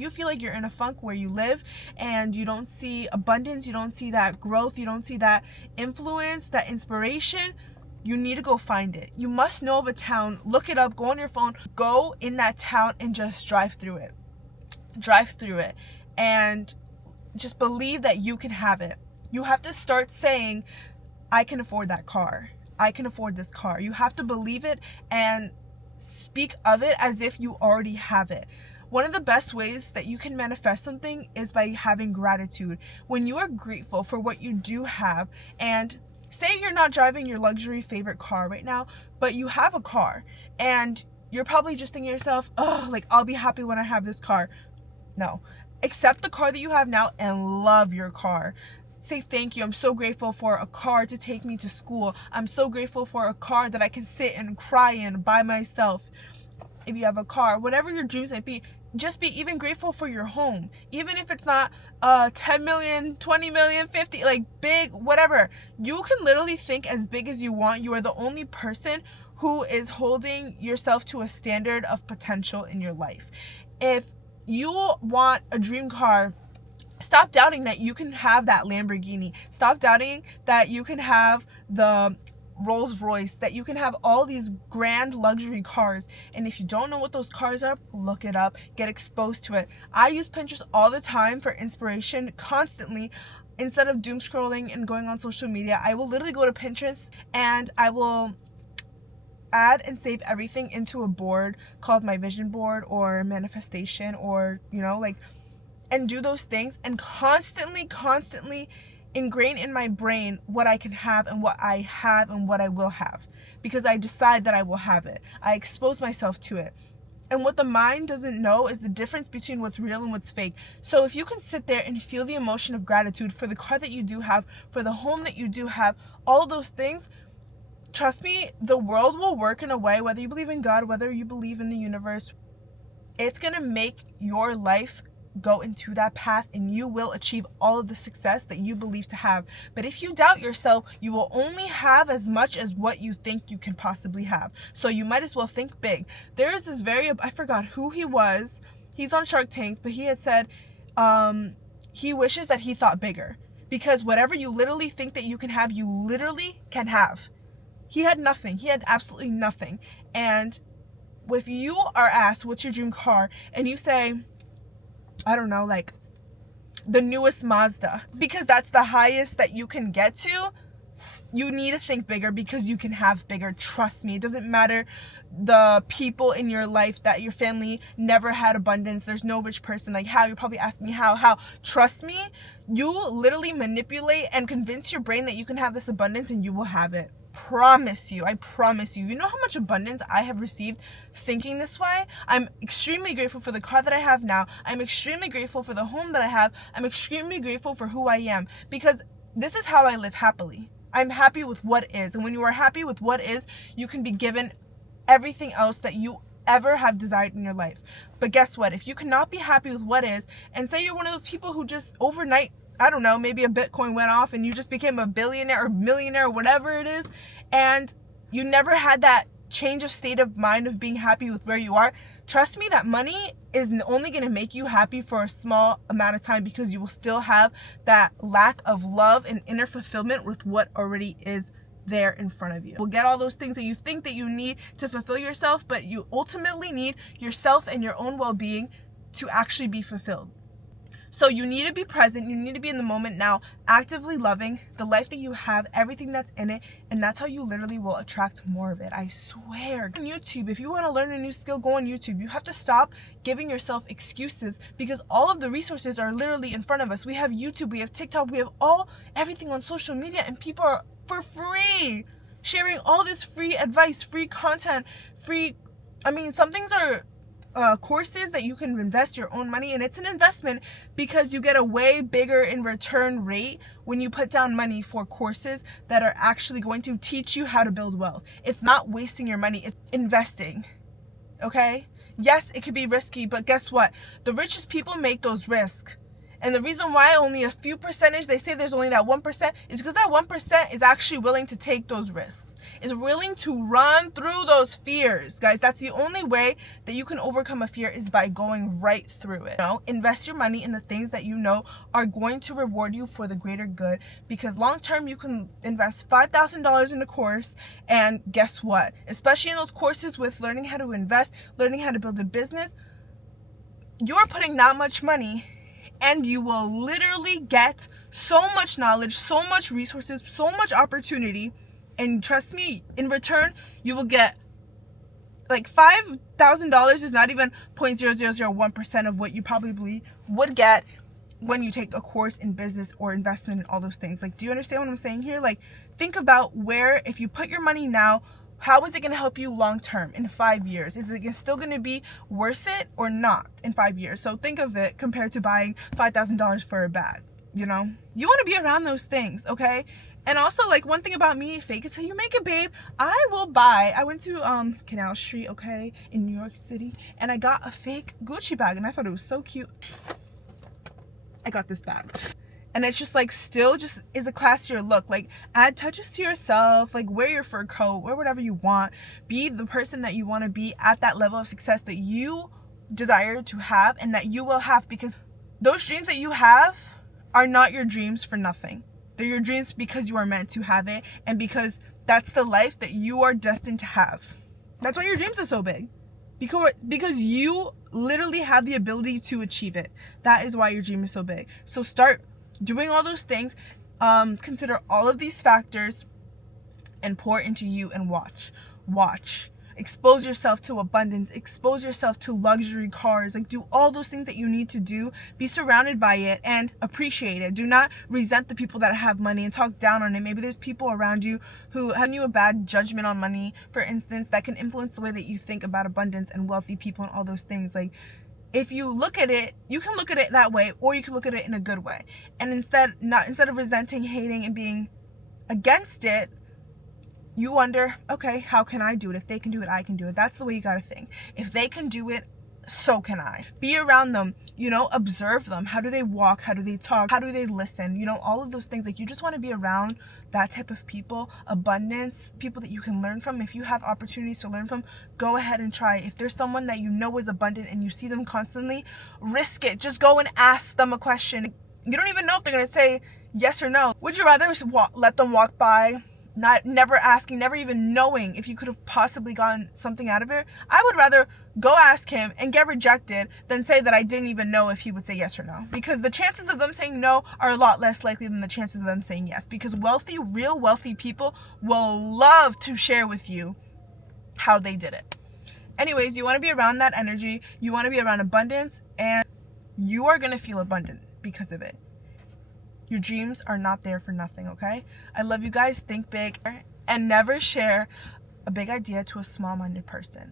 You feel like you're in a funk where you live and you don't see abundance, you don't see that growth, you don't see that influence, that inspiration, you need to go find it. You must know of a town, look it up, go on your phone, go in that town and just drive through it. Drive through it and just believe that you can have it. You have to start saying, I can afford that car. I can afford this car. You have to believe it and speak of it as if you already have it. One of the best ways that you can manifest something is by having gratitude. When you are grateful for what you do have, and say you're not driving your luxury favorite car right now, but you have a car, and you're probably just thinking to yourself, oh, like, I'll be happy when I have this car. No. Accept the car that you have now and love your car. Say thank you. I'm so grateful for a car to take me to school. I'm so grateful for a car that I can sit and cry in by myself. If you have a car, whatever your dreams might be, just be even grateful for your home. Even if it's not 10 million, 20 million, 50, like big, whatever. You can literally think as big as you want. You are the only person who is holding yourself to a standard of potential in your life. If you want a dream car, stop doubting that you can have that Lamborghini. Stop doubting that you can have the Rolls Royce, that you can have all these grand luxury cars. And if you don't know what those cars are, look it up, get exposed to it. I use Pinterest all the time for inspiration, constantly. Instead of doom scrolling and going on social media, I will literally go to Pinterest and I will add and save everything into a board called my vision board or manifestation, or and do those things and constantly ingrain in my brain what I can have and what I have and what I will have, because I decide that I will have it. I expose myself to it. And what the mind doesn't know is the difference between what's real and what's fake. So if you can sit there and feel the emotion of gratitude for the car that you do have, for the home that you do have, all of those things, trust me, the world will work in a way, whether you believe in God, whether you believe in the universe, it's going to make your life go into that path and you will achieve all of the success that you believe to have. But if you doubt yourself, you will only have as much as what you think you can possibly have. So you might as well think big. There is this I forgot who he was. He's on Shark Tank, but he had said he wishes that he thought bigger, because whatever you literally think that you can have, you literally can have. He had nothing. He had absolutely nothing. And if you are asked, what's your dream car? And you say, I don't know, like the newest Mazda, because that's the highest that you can get to, you need to think bigger, because you can have bigger. Trust me. It doesn't matter the people in your life that your family never had abundance. There's no rich person. Like, how? You're probably asking me how. Trust me. You literally manipulate and convince your brain that you can have this abundance and you will have it. Promise you. I promise you. You know how much abundance I have received thinking this way? I'm extremely grateful for the car that I have now. I'm extremely grateful for the home that I have. I'm extremely grateful for who I am, because this is how I live happily. I'm happy with what is. And when you are happy with what is, you can be given everything else that you ever have desired in your life. But guess what? If you cannot be happy with what is, and say you're one of those people who just overnight, I don't know, maybe a Bitcoin went off and you just became a billionaire or millionaire or whatever it is, and you never had that change of state of mind of being happy with where you are, trust me, that money is only going to make you happy for a small amount of time, because you will still have that lack of love and inner fulfillment with what already is there in front of you. You'll get all those things that you think that you need to fulfill yourself, but you ultimately need yourself and your own well-being to actually be fulfilled. So you need to be present. You need to be in the moment now, actively loving the life that you have, everything that's in it, and that's how you literally will attract more of it. I swear. On YouTube, if you want to learn a new skill, go on YouTube. You have to stop giving yourself excuses, because all of the resources are literally in front of us. We have YouTube, we have TikTok, we have everything on social media, and people are for free sharing all this free advice, free content, some things are courses that you can invest your own money, and it's an investment because you get a way bigger in return rate when you put down money for courses that are actually going to teach you how to build wealth. It's not wasting your money, it's investing. Okay? Yes, it could be risky, but guess what? The richest people make those risks. And the reason why only a few percentage, they say there's only that 1%, is because that 1% is actually willing to take those risks, is willing to run through those fears. Guys, that's the only way that you can overcome a fear, is by going right through it. You know, invest your money in the things that you know are going to reward you for the greater good, because long term you can invest $5,000 in a course, and guess what? Especially in those courses with learning how to invest, learning how to build a business, you're putting that much money and you will literally get so much knowledge, so much resources, so much opportunity. And trust me, in return, you will get like $5,000 is not even 0.0001% of what you probably would get when you take a course in business or investment and all those things. Like, do you understand what I'm saying here? Like, think about where, if you put your money now, how is it going to help you long term in 5 years? Is it still going to be worth it or not in 5 years? So think of it compared to buying $5,000 for a bag, you know? You want to be around those things, okay? And also, like, one thing about me, fake it till you make it, babe. I went to Canal Street, okay, in New York City, and I got a fake Gucci bag, and I thought it was so cute. I got this bag. And it's just like, still just is a classier look. Like, add touches to yourself, like wear your fur coat, wear whatever you want, be the person that you want to be at that level of success that you desire to have and that you will have, because those dreams that you have are not your dreams for nothing. They're your dreams because you are meant to have it, and because that's the life that you are destined to have. That's why your dreams are so big. Because you literally have the ability to achieve it. That is why your dream is so big. So start doing all those things, consider all of these factors, and pour into you, and watch, expose yourself to abundance, expose yourself to luxury cars, like do all those things that you need to do, be surrounded by it and appreciate it. Do not resent the people that have money and talk down on it. Maybe there's people around you who have you a bad judgment on money, for instance, that can influence the way that you think about abundance and wealthy people and all those things. Like, if you look at it, you can look at it that way, or you can look at it in a good way. And instead of resenting, hating, and being against it, you wonder, okay, how can I do it? If they can do it, I can do it. That's the way you gotta think. If they can do it, so can I. Be around them, you know, observe them. How do they walk? How do they talk? How do they listen? You know, all of those things. Like, you just want to be around that type of people, abundance, people that you can learn from. If you have opportunities to learn from, go ahead and try. If there's someone that you know is abundant and you see them constantly, risk it. Just go and ask them a question. You don't even know if they're going to say yes or no. Would you rather let them walk by, never asking, never even knowing if you could have possibly gotten something out of it? I would rather go ask him and get rejected than say that I didn't even know if he would say yes or no, because the chances of them saying no are a lot less likely than the chances of them saying yes, because real wealthy people will love to share with you how they did it. Anyways, you want to be around that energy, you want to be around abundance, and you are going to feel abundant because of it. Your dreams are not there for nothing, okay? I love you guys. Think big and never share a big idea to a small-minded person.